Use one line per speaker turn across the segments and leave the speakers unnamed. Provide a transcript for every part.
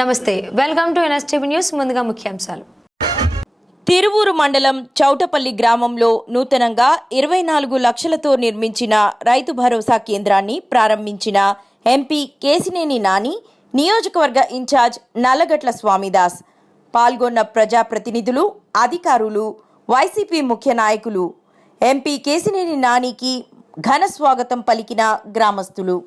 నమస్తే welcome to NSTV news ముందుగా ముఖ్యాంశాలు.
తిరువూరు మండలం చౌటపల్లి గ్రామంలో నూతనంగా ఇరవై నాలుగు లక్షలతో నిర్మించిన రైతు భరోసా కేంద్రాన్ని ప్రారంభించిన ఎంపీ కేసినేని నాని నియోజకవర్గ ఇన్ఛార్జ్ నల్లగట్ల స్వామిదాస్ పాల్గొన్న ప్రజాప్రతినిధులు అధికారులు వైసీపీ ముఖ్య నాయకులు. ఎంపీ కేసినేని నానికి ఘన స్వాగతం పలికిన గ్రామస్తులు.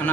అన్న.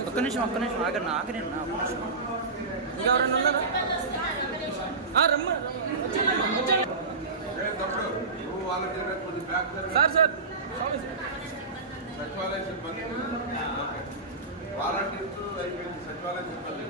ఒక్క నిమిషం ఒక్క నిమిషం ఆగండి ఆగండి అన్న ఒక్క నిమిషం. ఇంకెవరైనా ఉన్నారా? ఆ, రమ్మ సార్ సార్.
సచివాలయ సిబ్బంది. వాలంటీర్స్ అయిపోయింది సచివాలయ సిబ్బంది.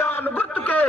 প্রাণ ভূতকে